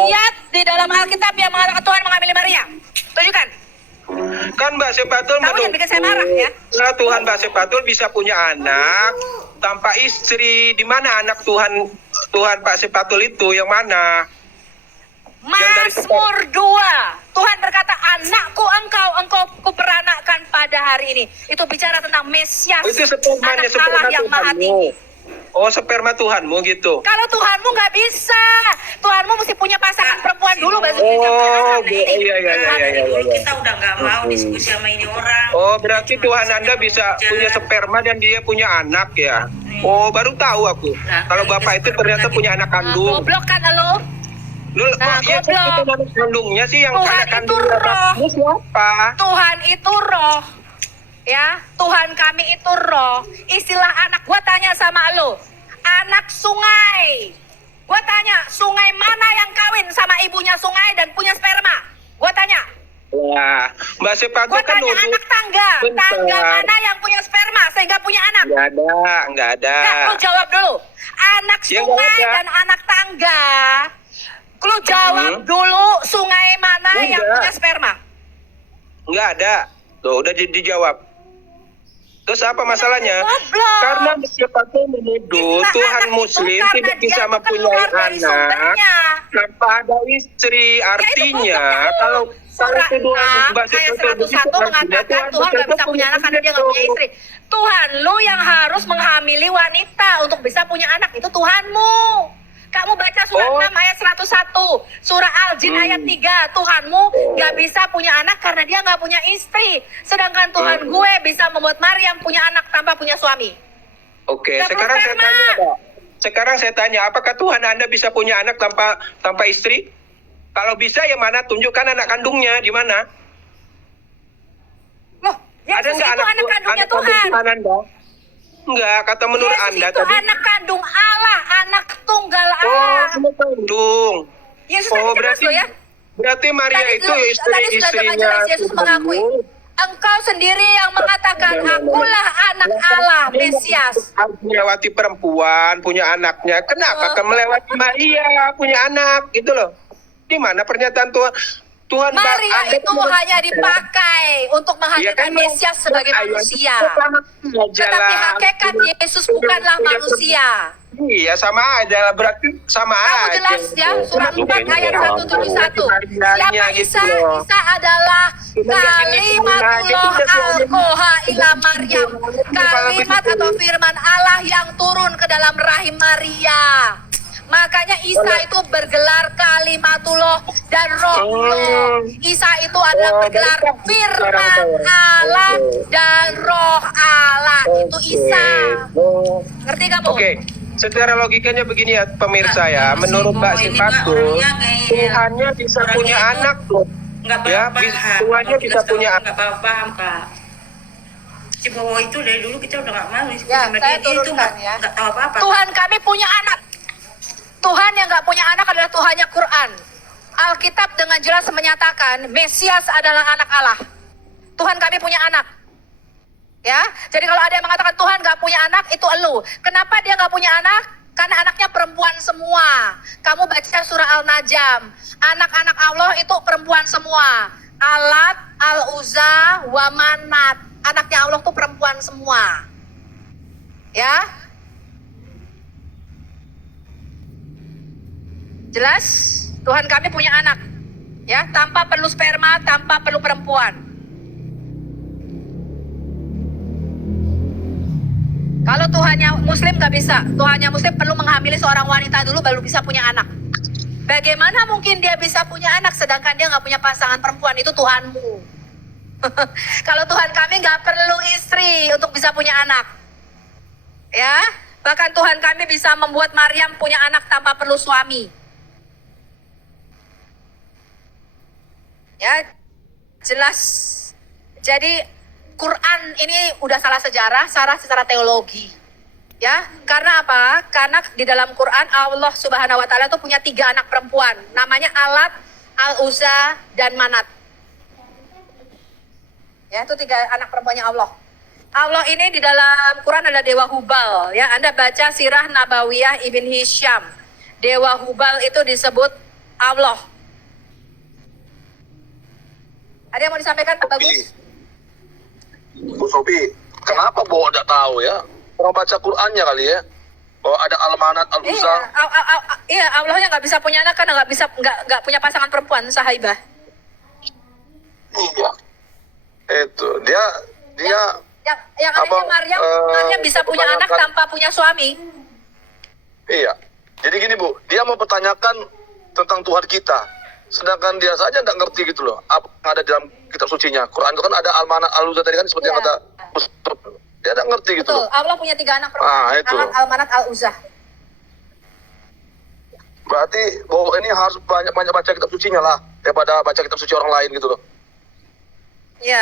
ayat di dalam Alkitab yang mengatakan Tuhan mengambil Maria? Tunjukkan. Kan Mbak Sepatul Kamu jangan bikin saya marah ya. Tuhan Mbak Sepatul bisa punya anak tanpa istri. Di mana anak Tuhan Pak Sepatul itu yang mana? Mazmur 2. Tuhan berkata, anakku engkau kuperanakkan pada hari ini. Itu bicara tentang Mesias, Itu spermanya anak Allah yang maha tinggi. Oh, sperma Tuhanmu gitu. Kalau Tuhanmu nggak bisa, Tuhanmu mesti punya pasangan perempuan dulu baru kita punya Oh, anak. iya. Dulu kita udah nggak mau diskusi sama ini orang. Oh, berarti Tuhan Anda bisa punya sperma dan dia punya anak ya? Oh, baru tahu aku. Kalau Bapak itu ternyata punya anak kandung. Goblok kan lo? Dulu Nah, kok itu anak kandungnya sih yang Tuhan anak itu kandungnya roh. Ini siapa? Tuhan itu roh. Ya, Tuhan kami itu roh. Istilah anak, gua tanya sama lo, anak sungai. Gua tanya, sungai mana yang kawin sama ibunya sungai dan punya sperma? Gua tanya. Wah, Mbak Sepatul Gua kan tanya nuduh. anak tangga. Bentar. Tangga mana yang punya sperma sehingga punya anak? Nggak ada. Nggak, lu jawab dulu. Anak Ya, sungai nggak ada. dan anak tangga. Lu jawab dulu, sungai mana yang Nggak. punya sperma? Nggak ada. Tuh, udah dijawab. Terus apa masalahnya? Goblok. Karena Sepatul menuduh Istilah Tuhan anak itu Muslim karena tidak dia bisa tuh mempunyai keluar dari anak sumbernya. tanpa ada istri. Artinya, gobloknya lu. kalau Surah kedua 6 ayat 101 mengatakan Tuhan gak bisa punya anak karena dia gak punya istri. Tuhan lu yang harus menghamili wanita untuk bisa punya anak, itu Tuhanmu. Kamu baca surah 6 ayat 101, surah Al-Jin ayat 3, Tuhanmu gak bisa punya anak karena dia gak punya istri. Sedangkan Tuhan gue bisa membuat Maryam punya anak tanpa punya suami. Oke, Nggak sekarang perlu saya sperma. tanya, Mbak. Sekarang saya tanya, apakah Tuhan Anda bisa punya anak tanpa istri? Kalau bisa, ya mana? Tunjukkan anak kandungnya di mana? Loh, Yesus itu anak kandungnya Tuhan. Anda? Enggak, kata menurut Yesus Anda itu tadi. anak kandung Allah, anak tunggal Oh, Allah. anak kandung. Yesus tadi jelas loh ya. Berarti Maria Tadi itu tadi sudah dengan istri-istrinya jelas Yesus mengakui, engkau sendiri yang mengatakan akulah anak Allah, Mesias. Harus melewati perempuan, punya anaknya. Kenapa kan melewati Maria, punya anak, gitu loh. Di mana pernyataan Tuhan Maria Anda itu hanya dipakai untuk menghadirkan Mesias sebagai manusia. Tetapi hakikat Yesus bukanlah manusia. Iya, sama aja. Berarti sama Kamu aja. jelas ya, surah 4 ayat 171. Siapa Isa? Gitu. Isa adalah kalimatullah al-koha ila Maryam. Kalimat atau firman Allah yang turun ke dalam rahim Maria. Makanya Isa itu bergelar kalimatullah dan rohullah. Isa itu adalah bergelar firman Allah dan roh Allah. Itu Isa. Ngerti kamu? Oke. Secara logikanya begini ya pemirsa ya, menurut Mbak Sipatul, Tuhannya bisa punya anak loh. Nggak Ya, paham. Tuhannya bisa punya anak. Nggak paham Kak. Si bahwa itu dari dulu kita udah nggak mau diskusi Ya, sama saya dia. Dia itu turunkan ya. nggak tahu apa-apa. Tuhan kami punya anak. Tuhan yang gak punya anak adalah Tuhannya Quran. Alkitab dengan jelas menyatakan Mesias adalah anak Allah. Tuhan kami punya anak. Ya, jadi kalau ada yang mengatakan Tuhan gak punya anak, itu elu. Kenapa dia gak punya anak? Karena anaknya perempuan semua. Kamu baca surah Al-Najm. Anak-anak Allah itu perempuan semua. Alat, Al-Uzza, Wamanat. Anaknya Allah tuh perempuan semua. Ya, jelas, Tuhan kami punya anak, ya, tanpa perlu sperma, tanpa perlu perempuan. Kalau Tuhannya Muslim gak bisa, Tuhannya Muslim perlu menghamili seorang wanita dulu baru bisa punya anak. Bagaimana mungkin dia bisa punya anak sedangkan dia gak punya pasangan perempuan? Itu Tuhanmu. Kalau Tuhan kami gak perlu istri untuk bisa punya anak, ya, bahkan Tuhan kami bisa membuat Maryam punya anak tanpa perlu suami. Ya, jelas. Jadi Quran ini udah salah sejarah, salah secara teologi. Ya, karena apa? Karena di dalam Quran Allah Subhanahu wa taala itu punya 3 anak perempuan, namanya Alat, Al-Uzza, dan Manat. Ya, itu 3 anak perempuannya Allah. Allah ini di dalam Quran adalah Dewa Hubal. Ya, Anda baca Sirah Nabawiyah Ibn Hisham. Dewa Hubal itu disebut Allah. Ada yang mau disampaikan Pak Bagus? Bu Sofi, kenapa Bo tidak tahu ya? Orang baca Qur'annya kali ya. Bahwa ada Al-Manat, Iya, Al-Uza. iya, Allahnya nggak bisa punya anak karena nggak punya pasangan perempuan, Sahaibah. Iya. Itu dia Yang adanya Maryam bisa punya anak kebanyakan- tanpa punya suami. Iya. Jadi gini Bu, dia mau pertanyakan tentang Tuhan kita. Sedangkan dia saja tidak ngerti gitu loh. Apa yang ada dalam kitab sucinya. Quran itu kan ada Al-Manat, Al-Uza tadi kan seperti yang Iya. kata dia tidak ngerti gitu Betul, loh. Allah punya 3 anak perempuan. Itu. Al-Manat, Al-Uzah. Berarti bahwa ini harus banyak baca kitab sucinya lah daripada baca kitab suci orang lain gitu loh.